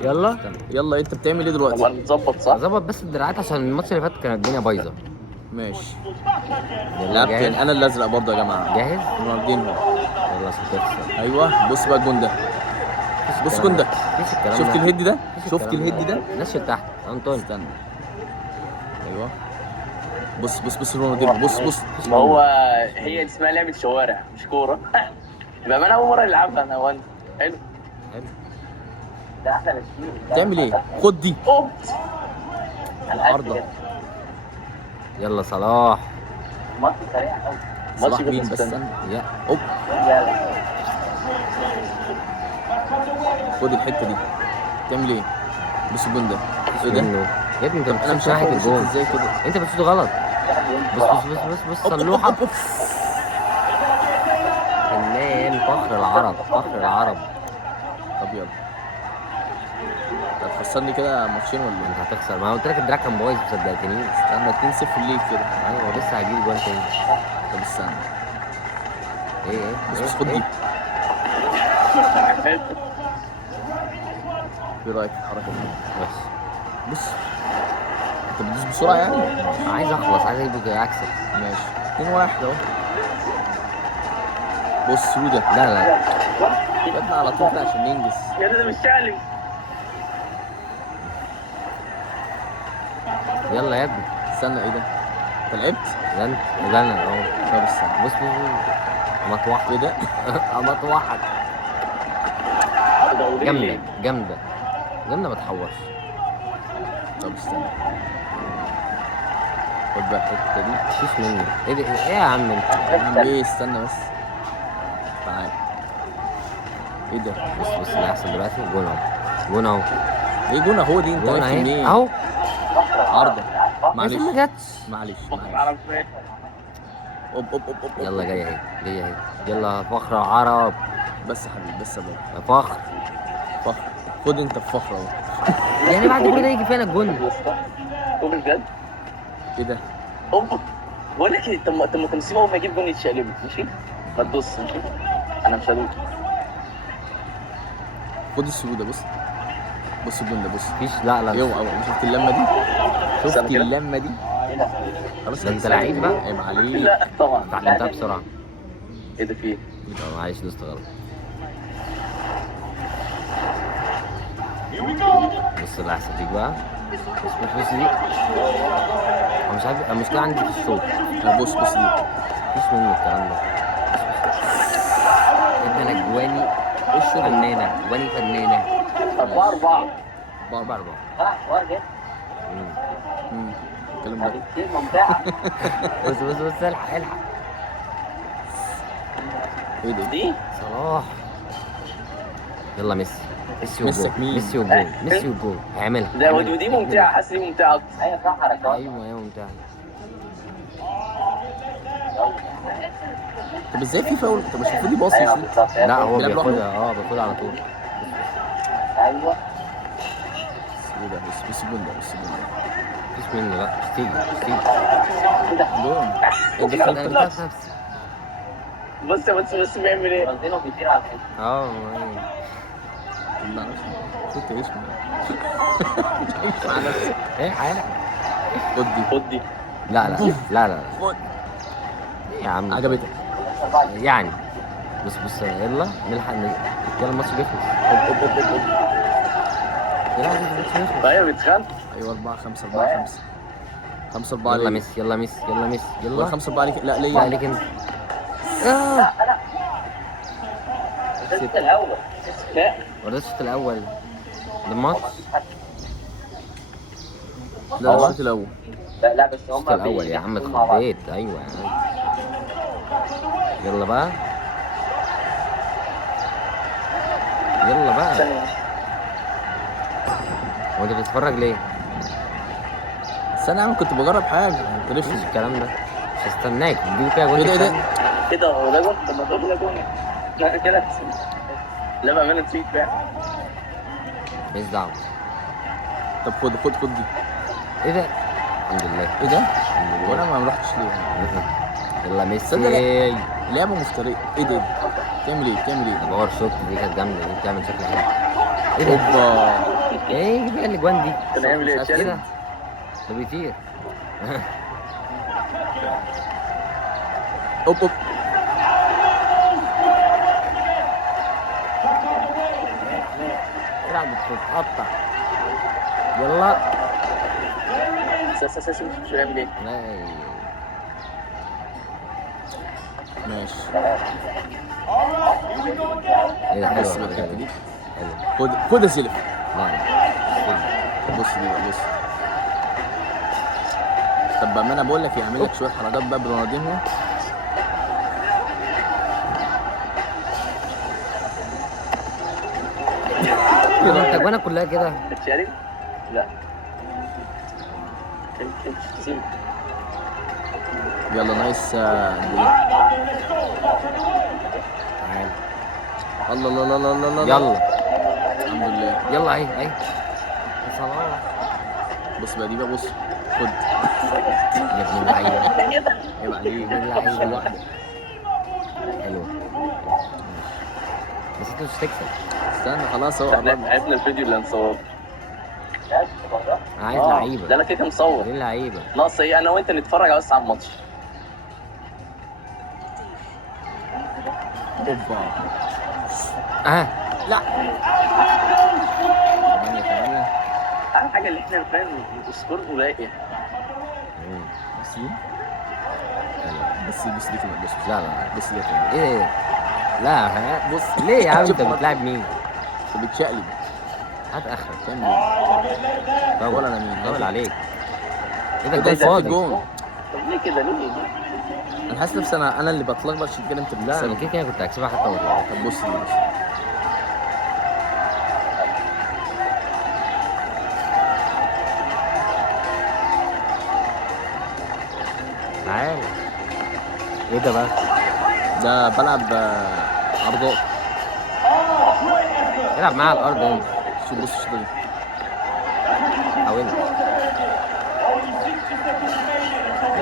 يلا يلا انت بتعمل ايه دلوقتي؟ طب هنظبط صح؟ ظبط بس الدراعات عشان الماتش اللي فات كانت الدنيا بايظه. ماشي. يلا لعب جاهز تاني، انا الازرق برضه يا جماعه. جاهز. رونالدينيو. يلا عشان تخسر. ايوه بص بقى الجون ده. بص الجون ده. مفيش الكلام شفت ده. الهيد ده؟ مفيش شفت الكلام الهيد ده؟ نشل تحت انطوني. استنى. ايوه بص بص بص رونالدينيو. بص بص. ما هو هي دي اسمها لعبة شوارع مش كورة. بقى انا اول مرة نلعبها انا وانت. حلو. حلو. ده احلى بكتير. تعمل ايه؟ خد دي. اوب. العارضه. يلا صلاح. ماتش سريع قوي. صلاح مين بس؟ استنى. يا اوب. خد الحته دي. تعمل ايه؟ بص الجون ده. ايه ده؟ يا ابني انت انا بتشوط مش عارف ناحيه الجون ازاي كده. انت بتشوط غلط. بص بص بص بص بص صلوحه. فنان فخر العرب فخر العرب. طب يلا. انت هتخسرني كده ماتشين ولا ايه؟ انت هتخسر، ما أنا قلت لك الدراع كان بايظ ما صدقتنيش. استنى 2-0 ليك كده. ايوه لسه هجيب جوان تاني. طب استنى. ايه بص ايه بص خد دي. حلو. ايه رايك في الحركه دي؟ بس بص انت بتدوس بسرعه يعني؟ عايز اخلص، عايز اجيب اكسب. ماشي 2-1 اهو. بص روده. لا لا بدنا على طول كده عشان ننجز. يا ده مش شعلي. يلا يا ابني. استنى ايه ده؟ انت لعبت؟ ده انت ده انا اهو. طب استنى. بص بص اما اتوحد. ايه ده؟ اما اتوحد. جامده جامده جامده ما تحورش. طب استنى. خد بقى الحته دي. مفيش مني. ايه ده ايه يا عم انت؟ يا عم ايه استنى بس. تعال. ايه ده؟ بص بص اللي هيحصل دلوقتي. جون اهو. جون اهو. ايه جون اهو دي؟ انت جون عارف اهي منين؟ اهو. عارضه. معلش معلش ما جاتش. معلش. عرفت. اوب اوب اوب اوب. يلا جايه اهي جايه اهي. يلا فخر العرب. بس يا حبيبي بس يا بابا. يا فخر. فخر. خد انت الفخر اهو. يعني بعد كل ده يجي فينا الجون. اوب بجد. ايه ده؟ اوب. بقول لك ايه، طب ما تنسيبه اول ما يجيب جون يتشقلبوا ماشي؟ ما تبص ماشي؟ انا مش هدوق. خد السهوله بص. بص الجون ده بص. مفيش. لا لا اوعى شفت اللمه دي؟ شفت استنى كده. اللمه دي؟ خلاص ده انت لعيب بقى. عيب عليك. لا طبعا. اتعلمتها بسرعه. ايه ده في ايه؟ معلش دوست غلط. بص اللي هيحصل فيك بقى. بص بص دي. انا مش عارف المشكله عندي في الصوت. بص بص دي. مفيش منه الكلام ده. ادى انا جواني فنانه. جواني فنانه. 4-4. 4-4. حوار جد. الكلام ده كتير ممتعة. بص بص بص الحق الحق. ايه ده؟ دي صلاح. يلا ميسي. ميسي مسك وجول. مين؟ ميسي وجول. ميسي وجول. هيعملها. ده ودي ممتعة، حاسس دي ممتعة أكتر. أيوة صح حركات. ايوه ايوه ممتاز. طب ازاي في فاول؟ طب مش المفروض يباصي أيوة يشوط؟ بالظبط. لا هو بيلعب لوحده؟ بياخدها. بياخدها على طول. أيوة. ايه ده؟ بص الجون ده. بص الجون ده. مفيش منه. لا مش تيجي مش تيجي. جون. انت انا دخلت. دخلت نفسي. بص بيعمل إيه؟ رونالدينو بيطير على الحيط. لا نفسي. كنت اسمه. مش مع نفسي. ايه حالك؟ خد دي. لا لا لا لا. خد. إيه يا عم؟ عجبتك؟ يعني بص بص يلا نلحق يلا الماتش بيخلص. اوب اوب اوب اوب. يلا الماتش بيخلص. أيوة بيتخانق. ايوه 4-5 4-5. 5-4 يلا ليه؟ ميسي يلا ميسي يلا ميسي يلا. 5-4 عليك. لا لا ليا. عليك انت. الشوط الأول. لا. ولا الشوط الاول. ده الماتش. لا الشوط الاول. لا بس هم الشوط الاول يا عم اتخضيت. ايوه يا عم. يلا بقى. يلا بقى. هو انت بتتفرج ليه؟ استنى يا عم كنت بجرب حاجه. انت ليش مفيش الكلام ده. مش هستناك تجيب فيها جول. ايه ده؟ كده هو ده جول. طب ما تقول ده جول. لا كده لا بأمانة نسيت فعلا. ماليش دعوه. طب خد دي. ايه ده؟ الحمد لله. ايه ده؟ الحمد لله. وانا ما رحتش ليه؟ يلا ميسي. صدق لعبه مفتريه. ايه ده؟ بتعمل ايه؟ باور شوت دي كانت جامده. دي بتعمل شكل حلو. ايه ده؟ اوبا. ايه بقى الاجوان دي؟ كان هيعمل ايه؟ مش عارف ايه تشالنج؟ ده؟ ده بيطير. اوب اوب. العب بتتقطع. يلا. اساس مش هيعمل ايه؟ لا ماشي. ايه ده؟ بص حلو بقى الحته دي. حلو. خد يا سيلف. لا لا. بص دي بقى، بص. طب بقى، ما انا بقول لك يعمل لك شويه حركات بقى برونالدينيو. انت اجوانك كلها كده. تشالنج؟ لا. كان سيم. يلا نايس. تعال. الله الله الله الله الله. يلا الحمد لله. يلا اهي صلاح. بص بقى دي بقى، بص. خد. يا ابن اللعيبه. عيب عليك. اللعيبة. واحده. حلو. بس انت مش هتكسب. استنى خلاص اهو احنا قربنا. عرفنا الفيديو اللي هنصوره. انا عايز لعيبه. ده انا كده مصور. ليه لعيبه؟ ناقص ايه؟ انا وانت نتفرج بس على الماتش. اوبا. لا 8 اهم حاجه اللي احنا فاهم السكور قليل. بس دي. بس دي كمان. بص لا لا. بص دي كمان. ايه؟ لا بص ليه يا عم انت بتلعب مين؟ انت بتشقلب. هات اخرك. تعمل ايه؟ فاول. ولا انا مين؟ فاول عليك. ايه ده؟ ده الجول في فاضي. جون. طب ليه كده؟ ليه؟ انا حاسس نفسي انا اللي بتلخبط عشان كده انت لا انا بتكسب. كده كده كنت هكسبها حتى لو طلعت. طب بص دي، بص. تعال. ايه ده بقى؟ ده بلعب عرضات. العب معايا على الارض انت. شوف بص الشوطه دي. حاول.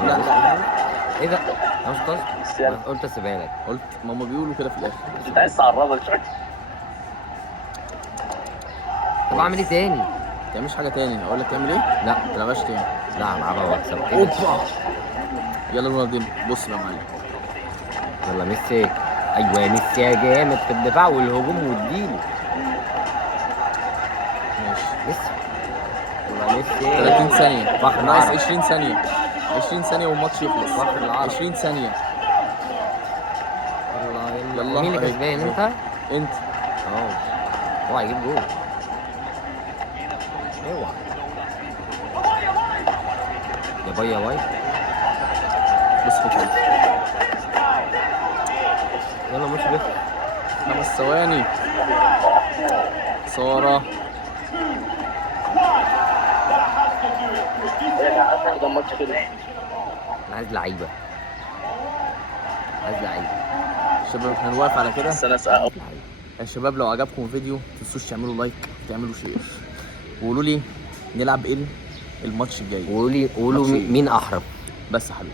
لا لا. ايه ده؟ انا مش قصدي. بس يلا. قلت اسيبها لك. قلت ما هم بيقولوا كده في الاخر. انت عايز تعرضها شويه. طب اعمل ايه تاني؟ ما تعملش حاجه تاني. اقول لك تعمل ايه؟ لا ما تلعبهاش تاني. لا العبها واكسب. إيه ده؟ اوبا. يلا رونالدينيو. بص بقى يا معلم. يلا ميسي. ايوه يا ميسي يا جامد في الدفاع والهجوم واديله. ماشي. ميسي. يلا ميسي. 30 ثانيه. فخر ناقص العرب. 20 ثانيه. 20 ثانيه والماتش يخلص. فخر العرب. 20 ثانيه. يلا يلا. مين اللي كسبان انت؟ انت. اوعى يجيب جول. اوعى. يا باي يا باي. بص كده. يلا مش بس. 5 ثواني. سارة. ده الماتش كده. انا عايز لعيبه. عايز لعيبه. شباب احنا هنوقف على كده. بس انا اسال. يا شباب لو عجبكم الفيديو متنسوش تعملوا لايك وتعملوا شير. وقولوا لي نلعب ايه الماتش الجاي. قولوا ماتش إيه؟ مين احرف. بس يا حبيبي.